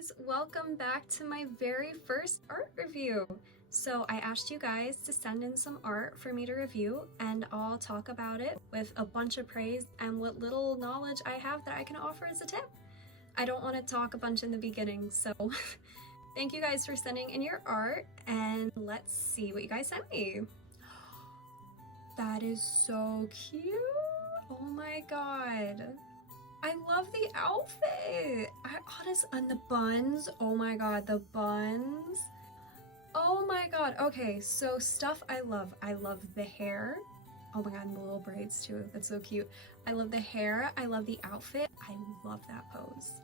guys, welcome back to my very first art review. So I asked you guys to send in some art for me to review, and I'll talk about it with a bunch of praise and what little knowledge I have that I can offer as a tip. I don't want to talk a bunch in the beginning, so thank you guys for sending in your art, and let's see what you guys sent me. That is so cute. Oh my god. I love the outfit. And the buns. Oh my god, the buns. Oh my god. Okay, so stuff I love. I love the hair. Oh my god, and the little braids too. That's so cute. I love the hair. I love the outfit. I love that pose.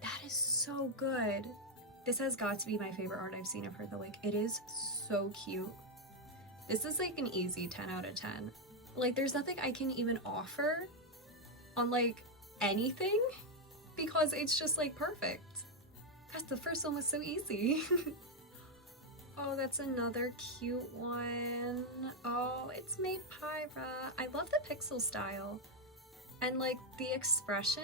That is so good. This has got to be my favorite art I've seen of her though. Like, it is so cute. This is like an easy 10 out of 10. Like, there's nothing I can even offer on like anything because it's just like perfect. Gosh, the first one was so easy. Oh, that's another cute one. Oh, it's made Pyra. I love the pixel style. And like the expression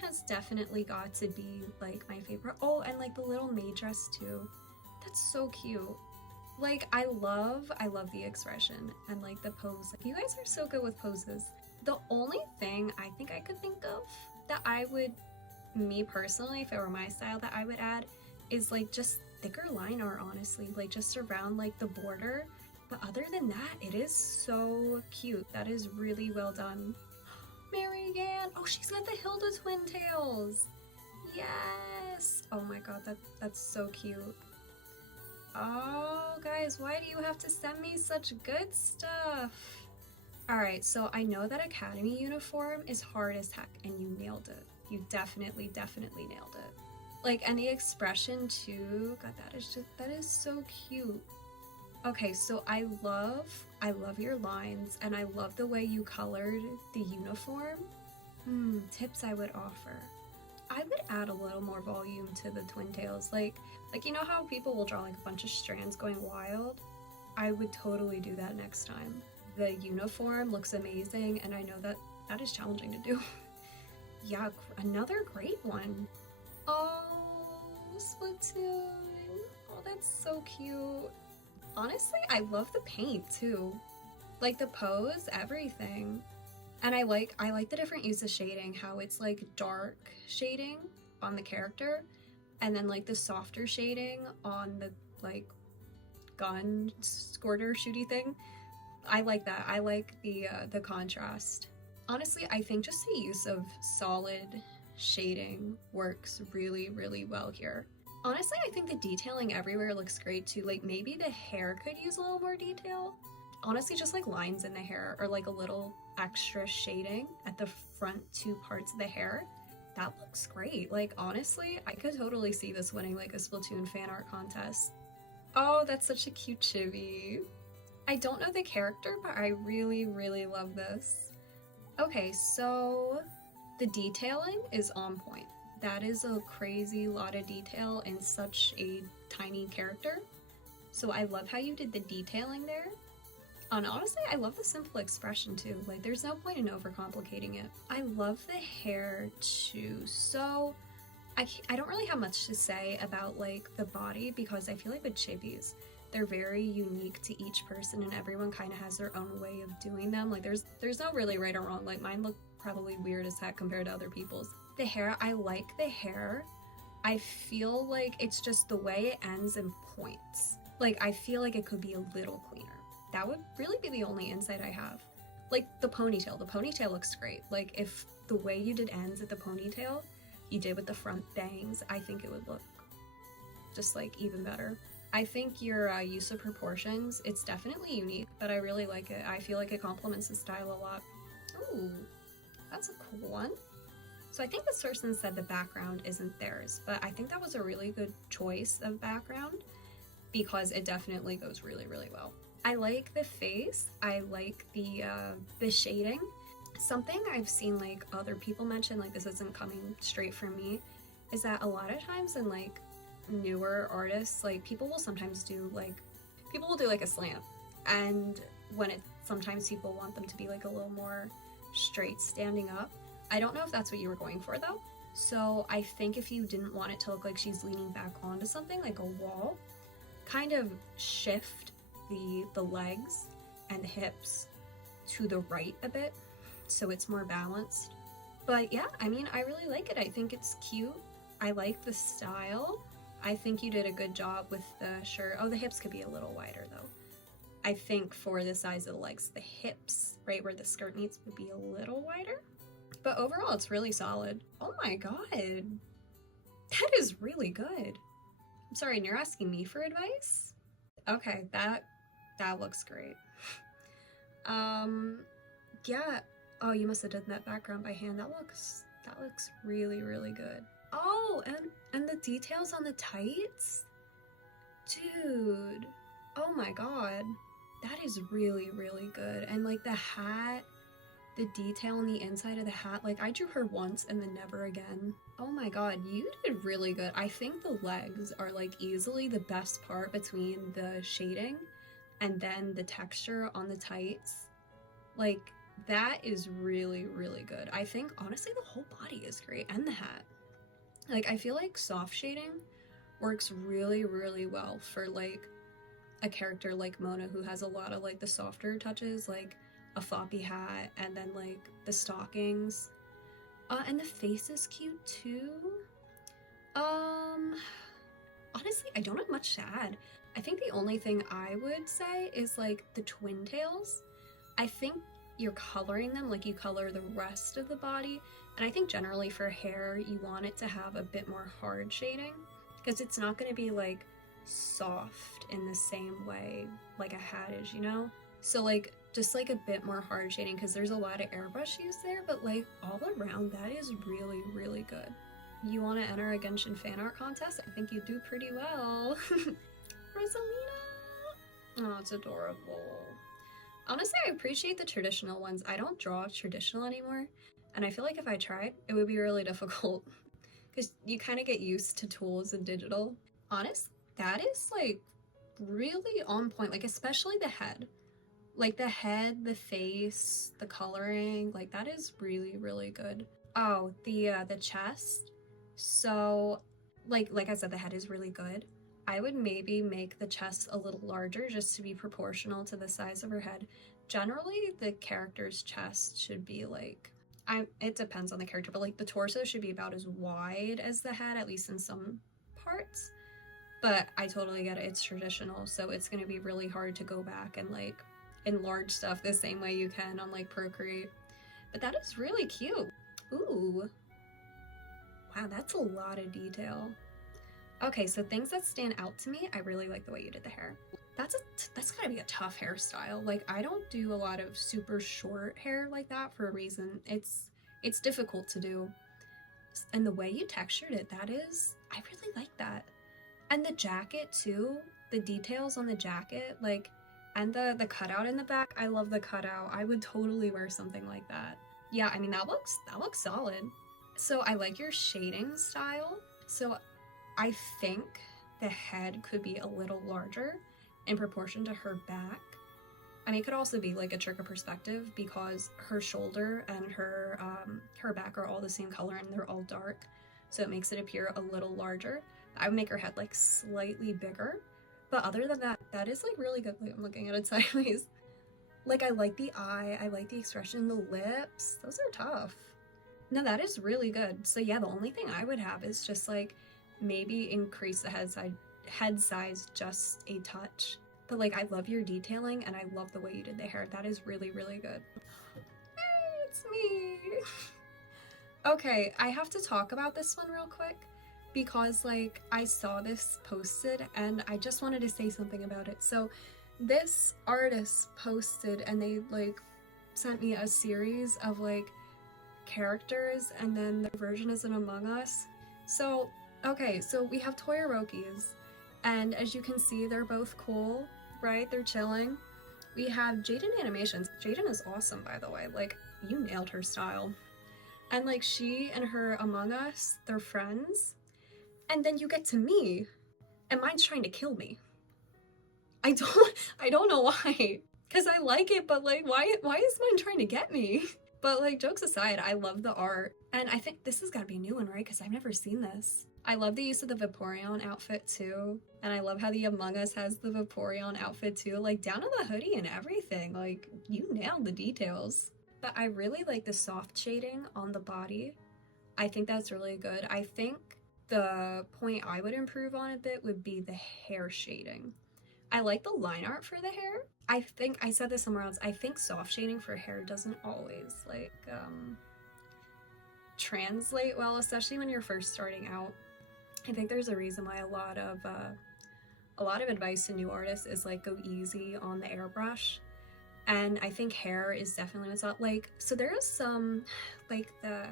has definitely got to be like my favorite. Oh, and like the little maid dress too. That's so cute. Like, I love the expression and like the pose. Like, you guys are so good with poses. The only thing I think I could think of that I would, me personally, if it were my style, that I would add is like just thicker line art, honestly, like just around like the border. But other than that, it is so cute. That is really well done. Marianne, oh, she's got the Hilda twin tails. Yes. Oh my god, that's so cute. Oh, guys, why do you have to send me such good stuff? Alright, so I know that Academy uniform is hard as heck, and you nailed it. You definitely nailed it. Like, and the expression too, god, that is so cute. Okay, so I love your lines, and I love the way you colored the uniform. Tips I would offer. I would add a little more volume to the twin tails. Like you know how people will draw like a bunch of strands going wild? I would totally do that next time. The uniform looks amazing, and I know that is challenging to do. Yeah, another great one. Oh, Splatoon. Oh, that's so cute. Honestly, I love the paint too. Like the pose, everything. And I like the different use of shading, how it's like dark shading on the character, and then like the softer shading on the like gun squirter shooty thing. I like that. I like the contrast. Honestly, I think just the use of solid shading works really well here. Honestly, I think the detailing everywhere looks great too. Like, maybe the hair could use a little more detail. Honestly, just like lines in the hair or like a little extra shading at the front two parts of the hair. That looks great. Like, honestly, I could totally see this winning like a Splatoon fan art contest. Oh, that's such a cute chibi. I don't know the character, but I really love this. Okay, so the detailing is on point. That is a crazy lot of detail in such a tiny character. So I love how you did the detailing there. And honestly, I love the simple expression too. Like, there's no point in overcomplicating it. I love the hair too. So I don't really have much to say about like the body, because I feel like with chibis, they're very unique to each person, and everyone kind of has their own way of doing them. Like, there's no really right or wrong. Like, mine look probably weird as heck compared to other people's. The hair, I like the hair. I feel like it's just the way it ends and points. Like, I feel like it could be a little cleaner. That would really be the only insight I have. Like the ponytail looks great. Like, if the way you did ends at the ponytail, you did with the front bangs, I think it would look just like even better. I think your use of proportions, it's definitely unique, but I really like it. I feel like it complements the style a lot. Ooh, that's a cool one. So I think this person said the background isn't theirs, but I think that was a really good choice of background because it definitely goes really well. I like the face. I like the shading. Something I've seen like other people mention, like this isn't coming straight from me, is that a lot of times in like newer artists, like people will do like a slant, and when sometimes people want them to be like a little more straight standing up. I don't know if that's what you were going for though. So I think if you didn't want it to look like she's leaning back onto something like a wall, kind of shift the legs and the hips to the right a bit so it's more balanced. But yeah, I mean, I really like it. I think it's cute. I like the style. I think you did a good job with the shirt. Oh, the hips could be a little wider though. I think for the size of the legs, the hips, right where the skirt meets, would be a little wider. But overall, it's really solid. Oh my god. That is really good. I'm sorry, and you're asking me for advice? Okay, that looks great. Yeah. Oh, you must have done that background by hand. That looks really, really good. Oh, and the details on the tights? Dude. Oh my god. That is really, really good. And like the hat, the detail on the inside of the hat, like I drew her once and then never again. Oh my god, you did really good. I think the legs are like easily the best part between the shading and then the texture on the tights. Like that is really, really good. I think honestly the whole body is great, and the hat. Like I feel like soft shading works really, really well for like a character like Mona, who has a lot of like the softer touches, like a floppy hat and then like the stockings. And the face is cute too. Honestly, I don't have much to add. I think the only thing I would say is like the twin tails. I think you're coloring them like you color the rest of the body, and I think generally for hair you want it to have a bit more hard shading because it's not going to be like soft in the same way like a hat is, you know? So like just like a bit more hard shading because there's a lot of airbrush use there, but like all around that is really, really good. You want to enter a Genshin fan art contest? I think you do pretty well. Rosalina! Oh, it's adorable. Honestly, I appreciate the traditional ones. I don't draw traditional anymore, and I feel like if I tried, it would be really difficult because you kind of get used to tools and digital. Honestly, that is like really on point, like especially the head. Like the head, the face, the coloring, like that is really, really good. Oh, the chest. So like I said, the head is really good. I would maybe make the chest a little larger just to be proportional to the size of her head. Generally, the character's chest should be like, it depends on the character, but like the torso should be about as wide as the head, at least in some parts. But I totally get it, it's traditional, so it's gonna be really hard to go back and like enlarge stuff the same way you can on like Procreate. But that is really cute. Ooh. Wow, that's a lot of detail. Okay, so things that stand out to me, I really like the way you did the hair. That's gotta be a tough hairstyle. Like I don't do a lot of super short hair like that for a reason. It's difficult to do. And the way you textured it, I really like that. And the jacket too, the details on the jacket, like, and the cutout in the back, I love the cutout. I would totally wear something like that. Yeah, I mean, that looks solid. So I like your shading style. So I think the head could be a little larger in proportion to her back. I mean, it could also be like a trick of perspective because her shoulder and her back are all the same color and they're all dark. So it makes it appear a little larger. I would make her head like slightly bigger. But other than that, that is like really good. Like I'm looking at it sideways. Like I like the eye, I like the expression, the lips. Those are tough. No, that is really good. So yeah, the only thing I would have is just like maybe increase the head size just a touch. But like I love your detailing and I love the way you did the hair. That is really, really good. Hey, it's me. Okay, I have to talk about this one real quick because like I saw this posted and I just wanted to say something about it. So this artist posted and they like sent me a series of like characters and then the version is an Among Us. So okay, so we have Toyorokis, and as you can see, they're both cool, right? They're chilling. We have Jaden Animations. Jaden is awesome, by the way. Like, you nailed her style. And like, she and her Among Us, they're friends. And then you get to me, and mine's trying to kill me. I don't know why. Because I like it, but like, why is mine trying to get me? But like, jokes aside, I love the art. And I think this has got to be a new one, right? Because I've never seen this. I love the use of the Vaporeon outfit too. And I love how the Among Us has the Vaporeon outfit too. Like, down to the hoodie and everything. Like, you nailed the details. But I really like the soft shading on the body. I think that's really good. I think the point I would improve on a bit would be the hair shading. I like the line art for the hair. I think, I said this somewhere else, I think soft shading for hair doesn't always like translate well, especially when you're first starting out. I think there's a reason why a lot of advice to new artists is like go easy on the airbrush. And I think hair is definitely what's up. Like, so there is some like the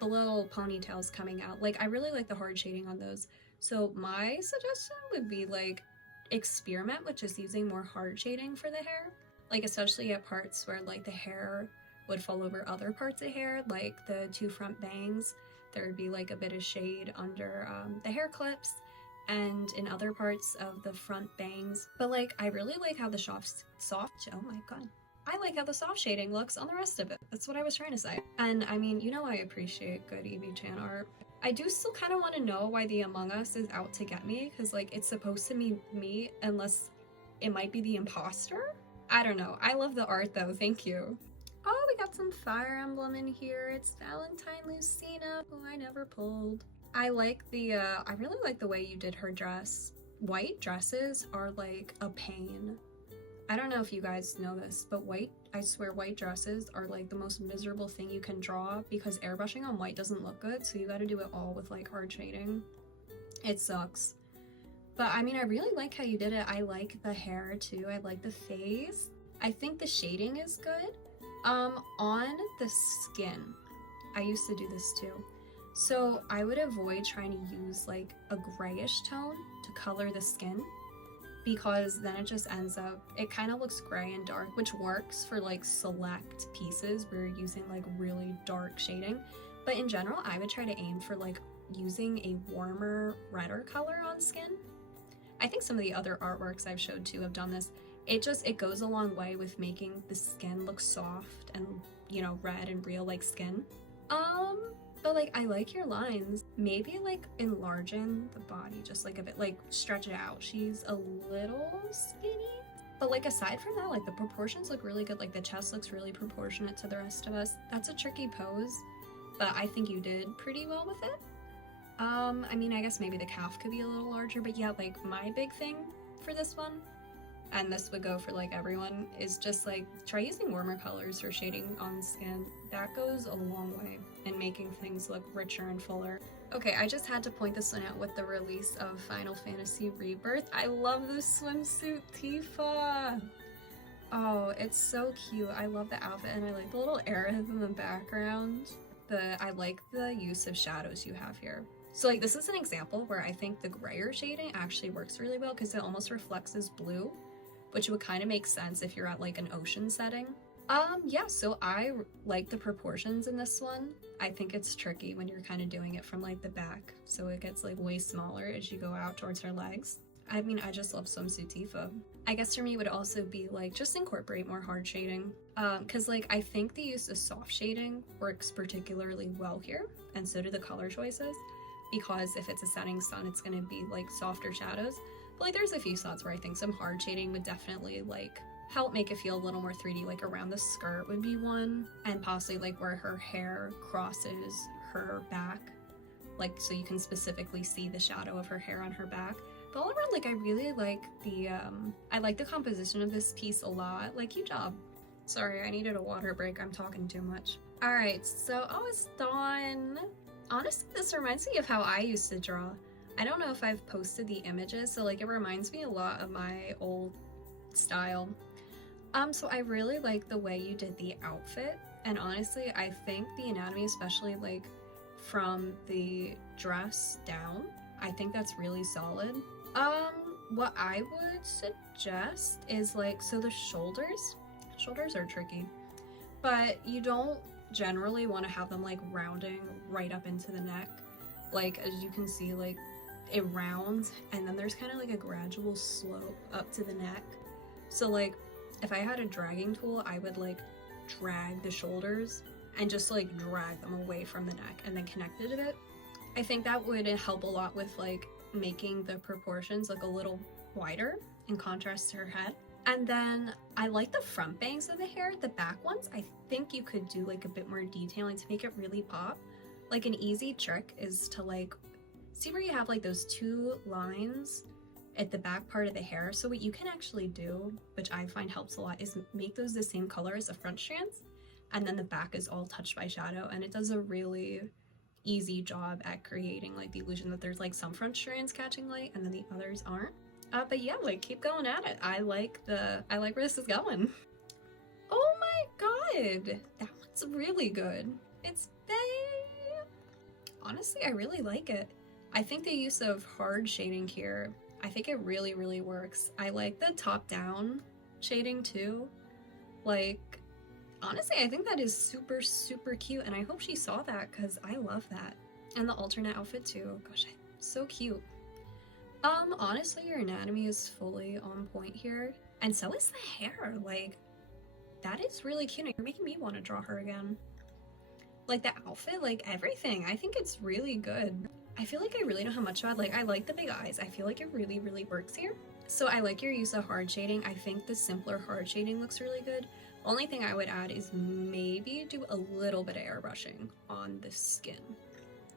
little ponytails coming out. Like, I really like the hard shading on those. So my suggestion would be like experiment with just using more hard shading for the hair, like especially at parts where like the hair would fall over other parts of hair, like the two front bangs. There would be like a bit of shade under the hair clips and in other parts of the front bangs. But like, I really like how the oh my god, I like how the soft shading looks on the rest of it. That's what I was trying to say. And I mean, you know, I appreciate good Eevee-chan art. I do still kind of want to know why the Among Us is out to get me, because like it's supposed to be me unless it might be the imposter? I don't know. I love the art though, thank you. Oh, we got some Fire Emblem in here. It's Valentine Lucina, who I never pulled. I like the, I really like the way you did her dress. White dresses are like a pain. I don't know if you guys know this, but I swear white dresses are like the most miserable thing you can draw because airbrushing on white doesn't look good, so you gotta do it all with like hard shading. It sucks. But I mean, I really like how you did it. I like the hair too. I like the face. I think the shading is good. On the skin, I used to do this too. So I would avoid trying to use like a grayish tone to color the skin, because then it just ends up, it kind of looks gray and dark, which works for like select pieces where you're using like really dark shading. But in general, I would try to aim for like using a warmer, redder color on skin. I think some of the other artworks I've showed too have done this. It goes a long way with making the skin look soft and, you know, red and real like skin. But like, I like your lines. Maybe like enlarging the body just like a bit, like stretch it out. She's a little skinny, but like aside from that, like the proportions look really good. Like the chest looks really proportionate to the rest of us. That's a tricky pose, but I think you did pretty well with it. I mean, I guess maybe the calf could be a little larger, but yeah, like my big thing for this one, and this would go for like everyone, is just like try using warmer colors for shading on the skin. That goes a long way in making things look richer and fuller. Okay, I just had to point this one out with the release of Final Fantasy Rebirth. I love this swimsuit, Tifa! Oh, it's so cute. I love the outfit, and I like the little arrows in the background. I like the use of shadows you have here. So like, this is an example where I think the grayer shading actually works really well because it almost reflects as blue, which would kind of make sense if you're at like an ocean setting. Yeah, so I like the proportions in this one. I think it's tricky when you're kind of doing it from like the back, so it gets like way smaller as you go out towards her legs. I mean, I just love swimsuit Tifa. I guess for me would also be like, just incorporate more hard shading. Cause like, I think the use of soft shading works particularly well here, and so do the color choices, because if it's a setting sun, it's gonna be like softer shadows. But like, there's a few spots where I think some hard shading would definitely like help make it feel a little more 3D, like around the skirt would be one, and possibly like where her hair crosses her back, like so you can specifically see the shadow of her hair on her back. But all around, like, I really like I like the composition of this piece a lot. Like, good job. Sorry, I needed a water break. I'm talking too much. All right, so, oh, it's done. Honestly, this reminds me of how I used to draw. I don't know if I've posted the images, so like, it reminds me a lot of my old style. So I really like the way you did the outfit, and honestly, I think the anatomy, especially like from the dress down, I think that's really solid. What I would suggest is like, so the shoulders are tricky, but you don't generally want to have them like rounding right up into the neck. Like, as you can see, like it rounds and then there's kind of like a gradual slope up to the neck. So like, if I had a dragging tool, I would like drag the shoulders and just like drag them away from the neck and then connected it. I think that would help a lot with like making the proportions look a little wider in contrast to her head. And then I like the front bangs of the hair. The back ones, I think you could do like a bit more detailing to make it really pop. Like an easy trick is to like, see where you have like those two lines at the back part of the hair. So what you can actually do, which I find helps a lot, is make those the same color as the front strands. And then the back is all touched by shadow. And it does a really easy job at creating like the illusion that there's like some front strands catching light and then the others aren't. But yeah, like keep going at it. I like where this is going. Oh my god, that one's really good. It's bae. Honestly, I really like it. I think the use of hard shading here, I think it really, really works. I like the top down shading too. Like, honestly, I think that is super, super cute, and I hope she saw that because I love that. And the alternate outfit too. Gosh, so cute. Honestly, your anatomy is fully on point here. And so is the hair. Like, that is really cute. You're making me want to draw her again. Like, the outfit, like, everything. I think it's really good. I feel like I really don't have much to add. Like, I like the big eyes. I feel like it really, really works here. So I like your use of hard shading. I think the simpler hard shading looks really good. Only thing I would add is maybe do a little bit of airbrushing on the skin.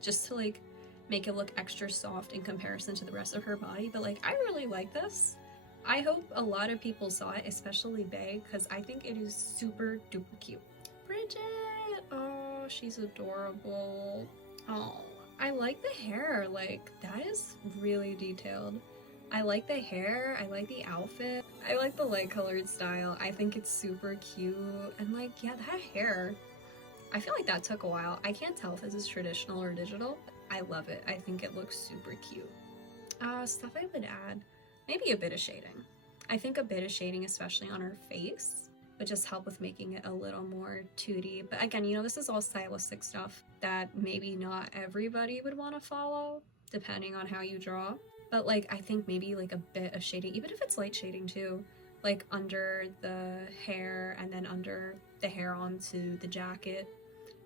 Just to, like, make it look extra soft in comparison to the rest of her body. But like, I really like this. I hope a lot of people saw it, especially Bae, because I think it is super duper cute. Bridget! Oh, she's adorable. Oh, I like the hair. Like, that is really detailed. I like the hair. I like the outfit. I like the light colored style. I think it's super cute. And like, yeah, that hair. I feel like that took a while. I can't tell if this is traditional or digital. I love it. I think it looks super cute. Stuff I would add. Maybe a bit of shading. I think a bit of shading, especially on her face, would just help with making it a little more 2D. But again, you know, this is all stylistic stuff that maybe not everybody would want to follow, depending on how you draw. But like, I think maybe like a bit of shading, even if it's light shading too, like under the hair and then under the hair onto the jacket.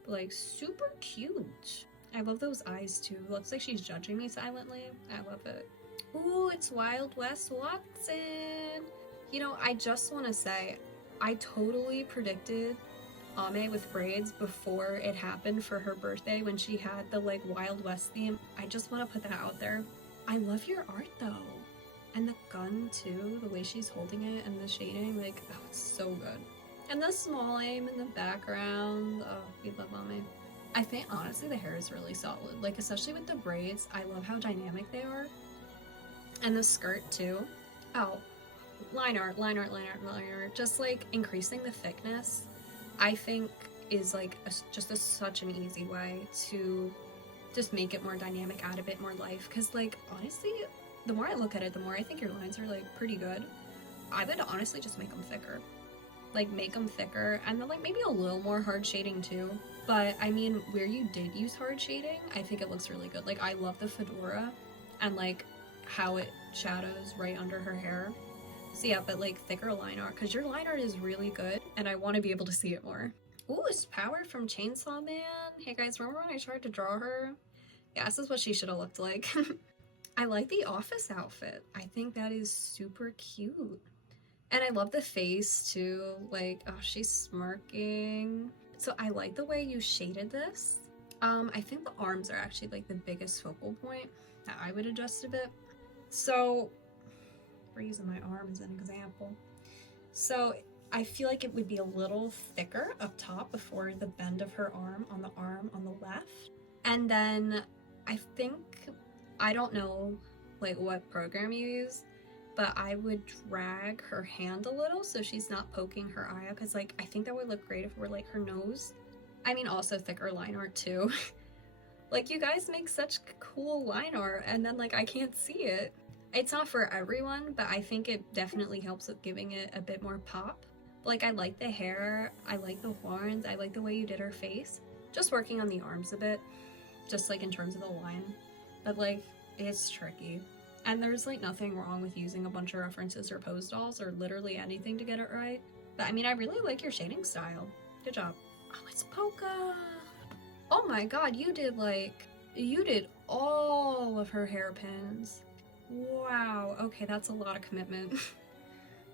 But like, super cute. I love those eyes too. Looks like she's judging me silently. I love it. Ooh, it's Wild West Watson. You know, I just want to say, I totally predicted Ame with braids before it happened for her birthday when she had the like Wild West theme. I just want to put that out there. I love your art though. And the gun too, the way she's holding it and the shading, like, oh, it's so good. And the small aim in the background. Oh, we love Ame. I think, honestly, the hair is really solid. Like, especially with the braids, I love how dynamic they are. And the skirt, too. Oh, line art, line art, line art, line art. Just, like, increasing the thickness, I think, is, like, such an easy way to just make it more dynamic, add a bit more life. Because, like, honestly, the more I look at it, the more I think your lines are, like, pretty good. I would honestly just make them thicker. Like, make them thicker, and then, like, maybe a little more hard shading, too. But, I mean, where you did use hard shading, I think it looks really good. Like, I love the fedora and, like, how it shadows right under her hair. So, yeah, but, like, thicker line art, because your line art is really good, and I want to be able to see it more. Ooh, it's Power from Chainsaw Man. Hey, guys, remember when I tried to draw her? Yeah, this is what she should have looked like. I like the office outfit. I think that is super cute. And I love the face, too. Like, oh, she's smirking. So I like the way you shaded this. I think the arms are actually like the biggest focal point that I would adjust a bit. So we're using my arm as an example. So I feel like it would be a little thicker up top before the bend of her arm on the left. And then I think, I don't know like what program you use, but I would drag her hand a little so she's not poking her eye out, because like I think that would look great if it were like her nose. I mean, also thicker line art too. Like, you guys make such cool line art, and then like I can't see it. It's not for everyone, but I think it definitely helps with giving it a bit more pop. Like, I like the hair, I like the horns, I like the way you did her face. Just working on the arms a bit, just like in terms of the line. But like, it's tricky. And there's like nothing wrong with using a bunch of references or pose dolls or literally anything to get it right. But I mean, I really like your shading style. Good job. Oh, it's Polka. Oh my god, you did all of her hairpins. Wow, okay, that's a lot of commitment.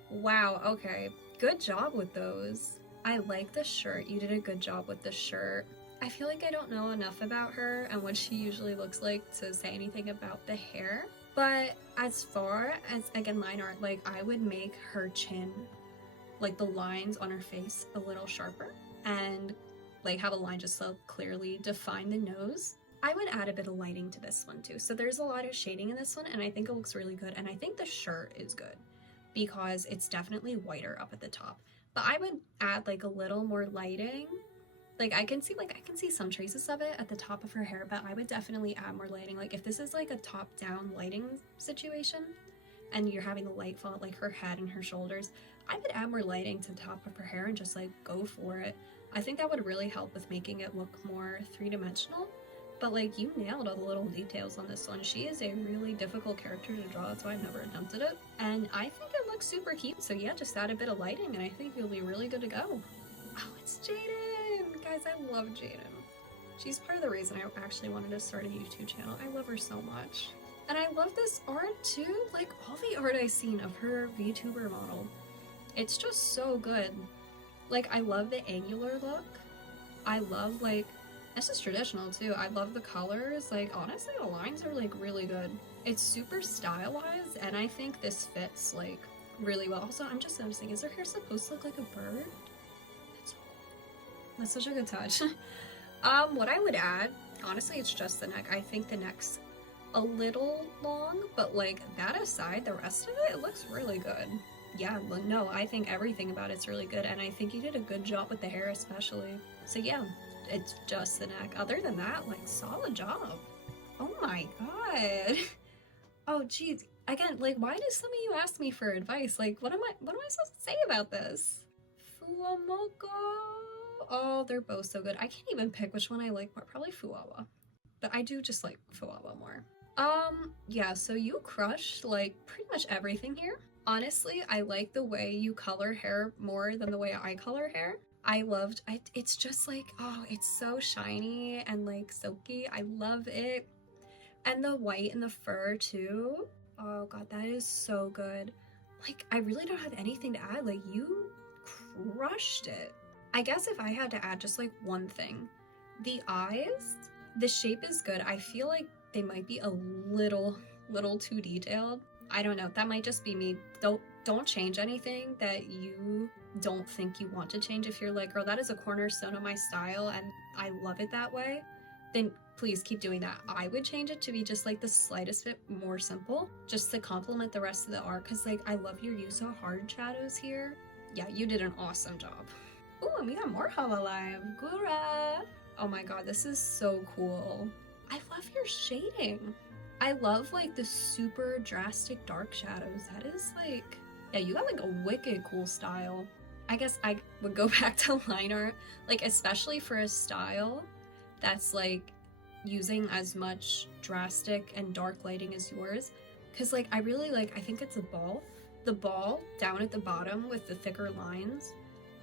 Wow, okay. Good job with those. I like the shirt. You did a good job with the shirt. I feel like I don't know enough about her and what she usually looks like to say anything about the hair. But as far as, again, line art, like, I would make her chin, like the lines on her face, a little sharper, and like have a line just so clearly define the nose. I would add a bit of lighting to this one too. So there's a lot of shading in this one, and I think it looks really good. And I think the shirt is good because it's definitely whiter up at the top. But I would add like a little more lighting. Like I can see some traces of it at the top of her hair, but I would definitely add more lighting. Like if this is like a top-down lighting situation and you're having the light fall at like her head and her shoulders, I would add more lighting to the top of her hair and just like go for it. I think that would really help with making it look more three-dimensional. But like you nailed all the little details on this one. She is a really difficult character to draw, that's why I've never attempted it. And I think it looks super cute. So yeah, just add a bit of lighting and I think you'll be really good to go. Oh, it's Jaden! Guys, I love Jaden. She's part of the reason I actually wanted to start a YouTube channel. I love her so much. And I love this art too. Like all the art I've seen of her VTuber model, it's just so good. Like I love the angular look. I love like, this is traditional too. I love the colors. Like honestly, the lines are like really good. It's super stylized and I think this fits like really well. Also, I'm just noticing, is her hair supposed to look like a bird? That's so cool. That's such a good touch. What I would add, honestly, it's just the neck. I think the neck's a little long, but like that aside, the rest of it looks really good. Yeah, no, I think everything about it's really good, and I think you did a good job with the hair especially. So yeah, it's just the neck. Other than that, like, solid job. Oh my god. Oh geez. Again, like, why do some of you ask me for advice? Like, what am I supposed to say about this? Fuamoko. Oh, they're both so good. I can't even pick which one I like more. Probably Fuawa. But I do just like Fuawa more. Yeah, so you crushed like pretty much everything here. Honestly, I like the way you color hair more than the way I color hair. It's just like, oh, it's so shiny and like silky. I love it. And the white and the fur too. Oh god, that is so good. Like, I really don't have anything to add. Like, you crushed it. I guess if I had to add just like one thing, the eyes, the shape is good. I feel like they might be a little too detailed. I don't know, that might just be me. Don't change anything that you don't think you want to change. If you're like, girl, that is a cornerstone of my style and I love it that way, then please keep doing that. I would change it to be just like the slightest bit more simple, just to complement the rest of the art, because like I love your use of hard shadows here. Yeah, you did an awesome job. Ooh, and we got more Hololive Gura. Oh my god, this is so cool. I love your shading. I love like the super drastic dark shadows. That is like, yeah, you got like a wicked cool style. I guess I would go back to line art, like especially for a style that's like using as much drastic and dark lighting as yours. Cause like I really like, I think it's a ball. The ball down at the bottom with the thicker lines,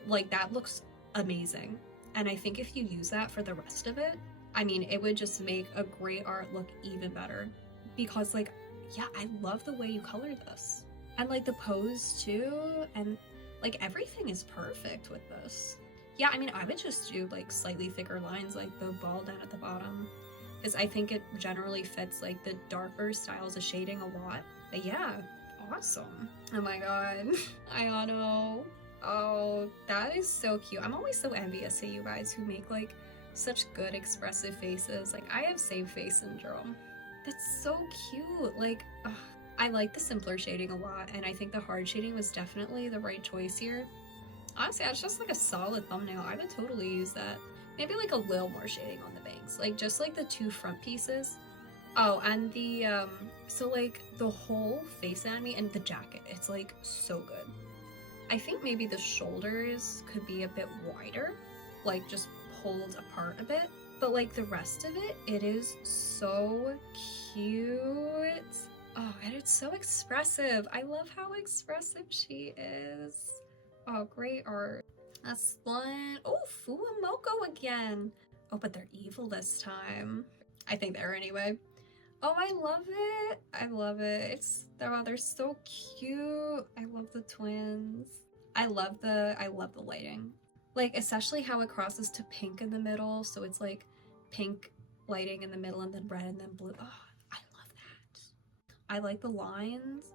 like that looks amazing. And I think if you use that for the rest of it, I mean, it would just make a great art look even better. Because like, yeah, I love the way you colored this. And like the pose too, and like everything is perfect with this. Yeah, I mean, I would just do like slightly thicker lines, like the ball down at the bottom, because I think it generally fits like the darker styles of shading a lot. But yeah, awesome. Oh my god, Ayano. Oh, that is so cute. I'm always so envious of you guys who make like such good expressive faces. Like I have same face syndrome. That's so cute. Like, ugh. I like the simpler shading a lot, and I think the hard shading was definitely the right choice here. Honestly, that's just like a solid thumbnail. I would totally use that. Maybe like a little more shading on the bangs, like just like the two front pieces. Oh, and the so like the whole face anatomy and the jacket, it's like so good. I think maybe the shoulders could be a bit wider, like just pulled apart a bit. But like the rest of it, it is so cute. Oh, and it's so expressive. I love how expressive she is. Oh, great art. That's one. Oh, Fuamoko again. Oh, but they're evil this time. I think they're anyway. Oh, I love it. I love it. They're so cute. I love the twins. I love the lighting. Like, especially how it crosses to pink in the middle. So it's like pink lighting in the middle and then red and then blue. Oh, I love that. I like the lines.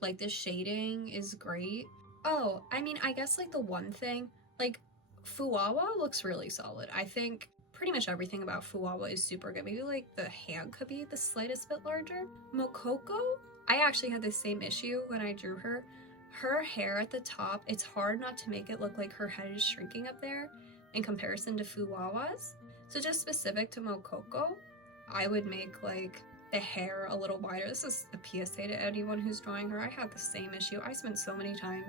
Like, the shading is great. Oh, I mean, I guess like the one thing, like Fuwawa looks really solid. I think pretty much everything about Fuwawa is super good. Maybe like the hand could be the slightest bit larger. Mokoko, I actually had the same issue when I drew her. Her hair at the top, it's hard not to make it look like her head is shrinking up there in comparison to Fuwawa's. So just specific to Mokoko, I would make like the hair a little wider. This is a PSA to anyone who's drawing her. I had the same issue. I spent so much time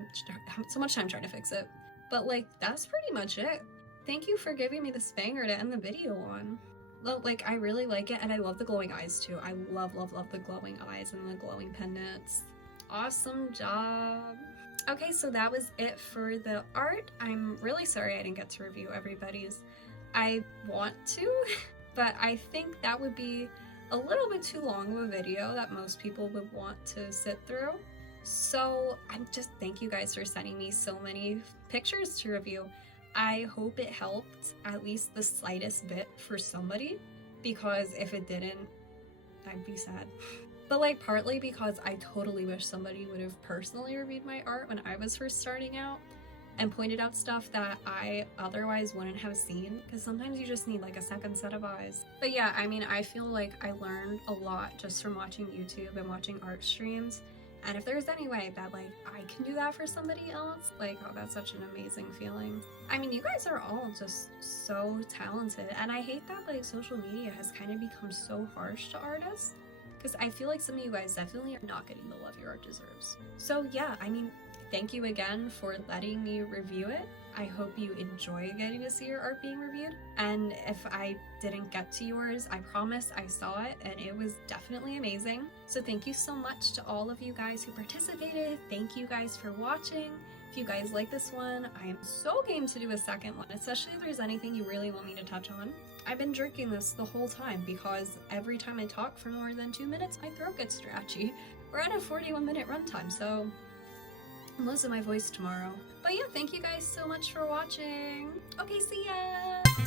trying to fix it. But like, that's pretty much it. Thank you for giving me this banger to end the video on. Like, I really like it, and I love the glowing eyes too. I love the glowing eyes and the glowing pendants. Awesome job. Okay, so that was it for the art. I'm really sorry I didn't get to review everybody's. I want to, but I think that would be a little bit too long of a video that most people would want to sit through. So thank you guys for sending me so many pictures to review. I hope it helped at least the slightest bit for somebody, because if it didn't, I'd be sad. But like, partly because I totally wish somebody would have personally reviewed my art when I was first starting out and pointed out stuff that I otherwise wouldn't have seen, because sometimes you just need like a second set of eyes. But yeah, I mean, I feel like I learned a lot just from watching YouTube and watching art streams. And if there's any way that like I can do that for somebody else, like, oh, that's such an amazing feeling. I mean, you guys are all just so talented, and I hate that like social media has kind of become so harsh to artists, because I feel like some of you guys definitely are not getting the love your art deserves. So yeah, I mean, thank you again for letting me review it. I hope you enjoy getting to see your art being reviewed. And if I didn't get to yours, I promise I saw it and it was definitely amazing. So thank you so much to all of you guys who participated. Thank you guys for watching. If you guys like this one, I am so game to do a second one, especially if there's anything you really want me to touch on. I've been drinking this the whole time because every time I talk for more than 2 minutes, my throat gets scratchy. We're at a 41-minute runtime, so I'm losing my voice tomorrow. But yeah, thank you guys so much for watching. Okay, see ya!